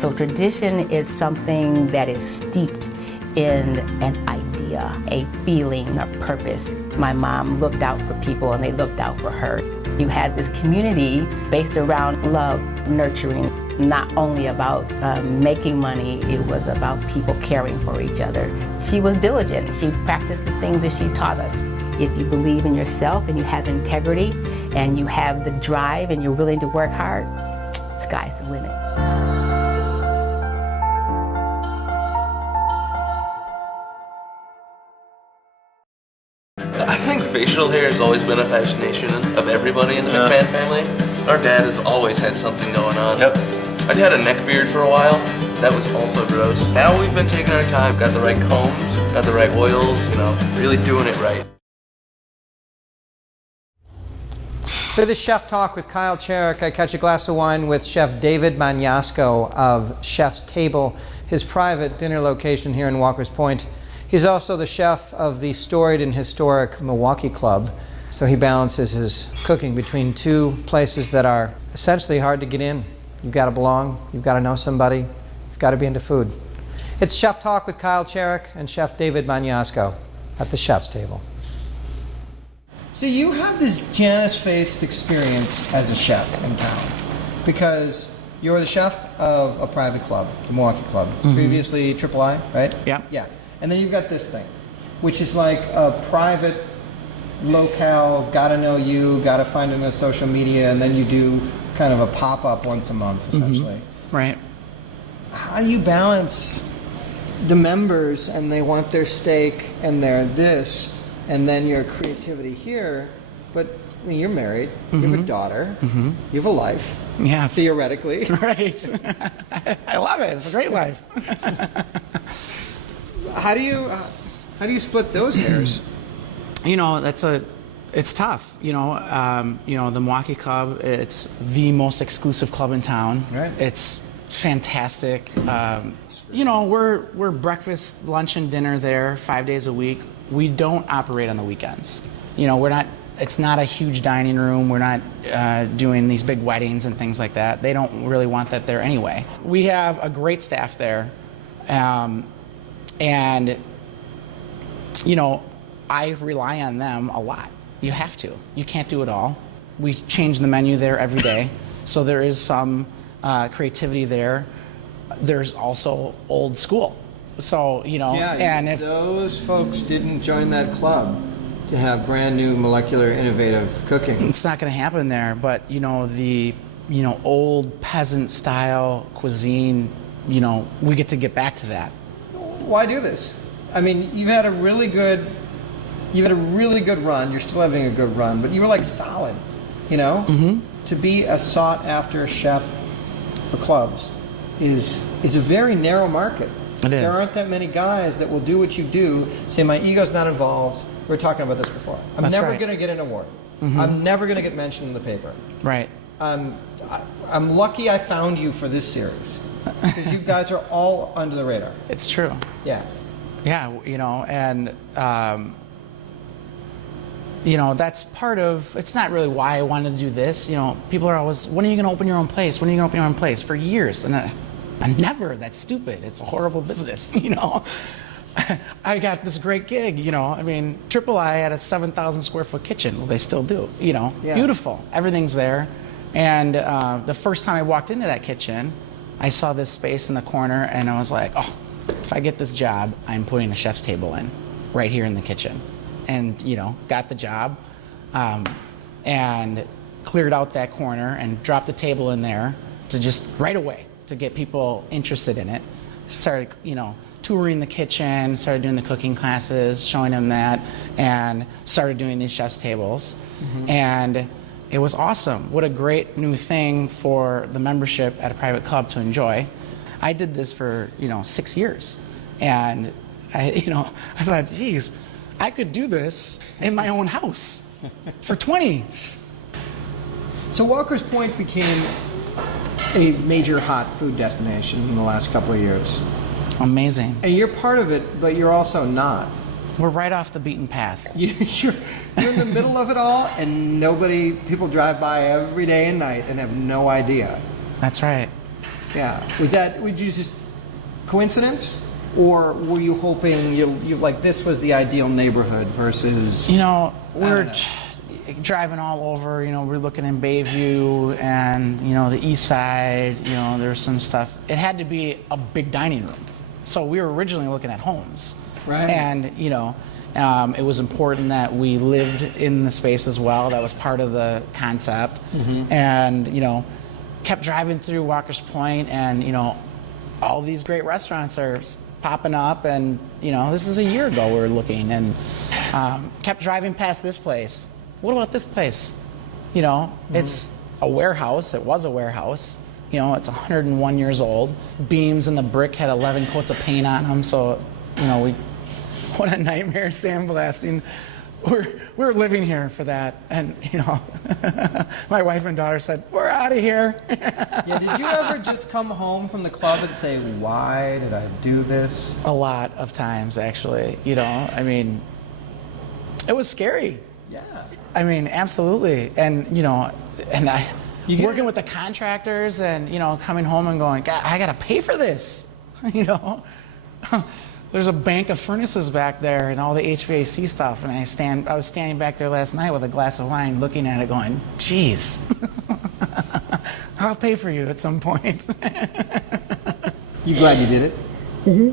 So tradition is something that is steeped in an idea, a feeling, a purpose. My mom looked out for people and they looked out for her. You had this community based around love, nurturing, not only about making money, it was about people caring for each other. She was diligent. She practiced the things that she taught us. If you believe in yourself and you have integrity and you have the drive and you're willing to work hard, sky's the limit. I think facial hair has always been a fascination of everybody in the McMahon family. Our dad has always had something going on. Yep. I had a neck beard for a while. That was also gross. Now we've been taking our time, got the right combs, got the right oils, really doing it right. For this Chef Talk with Kyle Cherek, I catch a glass of wine with Chef David Magnasco of Chef's Table, his private dinner location here in Walker's Point. He's also the chef of the storied and historic Milwaukee Club, so he balances his cooking between two places that are essentially hard to get in. You've got to belong, you've got to know somebody, you've got to be into food. It's Chef Talk with Kyle Cherek and Chef David Magnasco at the Chef's Table. So you have this Janus-faced experience as a chef in town because you're the chef of a private club, the Milwaukee Club, previously III, right? Yeah. Yeah. And then you've got this thing, which is like a private locale, gotta know you, gotta find it on social media, and then you do kind of a pop-up once a month, essentially. Right. How do you balance the members and they want their steak and their this, and then your creativity here, but I mean, you're married, you have a daughter, you have a life, Yes. theoretically. Right. I love it. It's a great life. How do you split those hairs? It's tough. The Milwaukee Club, it's the most exclusive club in town. Right. It's fantastic. We're breakfast, lunch, and dinner there 5 days a week. We don't operate on the weekends. It's not a huge dining room. We're not doing these big weddings and things like that. They don't really want that there anyway. We have a great staff there. I rely on them a lot. You have to. You can't do it all. We change the menu there every day, so there is some creativity there. There's also old school. So, and if those folks didn't join that club to have brand new molecular innovative cooking, it's not going to happen there. But, the old peasant style cuisine, we get to get back to that. Why do this? I mean, you've had a really good run. You're still having a good run, but you were like solid, To be a sought after chef for clubs is a very narrow market. It is. There aren't that many guys that will do what you do, say my ego's not involved. We were talking about this before. I'm That's never right. going to get an award. I'm never going to get mentioned in the paper. Right. I'm lucky I found you for this series because you guys are all under the radar. It's true. Yeah. Yeah, that's part of, it's not really why I wanted to do this. People are always, when are you going to open your own place? When are you going to open your own place? For years. And I never, that's stupid. It's a horrible business, I got this great gig, III had a 7,000 square foot kitchen. Well, they still do, Yeah. Beautiful. Everything's there. And the first time I walked into that kitchen, I saw this space in the corner and I was like, oh, if I get this job, I'm putting a chef's table in right here in the kitchen. And, got the job and cleared out that corner and dropped the table in there to just right away to get people interested in it. Started, touring the kitchen, started doing the cooking classes, showing them that, and started doing these chef's tables. And it was awesome. What a great new thing for the membership at a private club to enjoy. I did this for, 6 years. And I thought, geez, I could do this in my own house for 20. So Walker's Point became a major hot food destination in the last couple of years. Amazing. And you're part of it, but you're also not. We're right off the beaten path. You're in the middle of it all, and people drive by every day and night and have no idea. That's right. Yeah. Would you just coincidence? Or were you hoping you like this was the ideal neighborhood versus? We're driving all over. We're looking in Bayview and the East Side. There's some stuff. It had to be a big dining room, so we were originally looking at homes. Right. And it was important that we lived in the space as well. That was part of the concept. Mm-hmm. And kept driving through Walker's Point, and all these great restaurants are popping up, and this is a year ago we were looking, and kept driving past this place. What about this place? Mm-hmm. It's a warehouse. It was a warehouse. It's 101 years old. Beams and the brick had 11 coats of paint on them, so what a nightmare sandblasting. We're living here for that, and my wife and daughter said, "We're out of here." Yeah, did you ever just come home from the club and say, "Why did I do this?" A lot of times, actually. It was scary. Yeah. Absolutely, and working with the contractors, and coming home and going, "God, I gotta pay for this," There's a bank of furnaces back there and all the HVAC stuff, and I was standing back there last night with a glass of wine looking at it going, geez, I'll pay for you at some point. You glad you did it? Mm-hmm.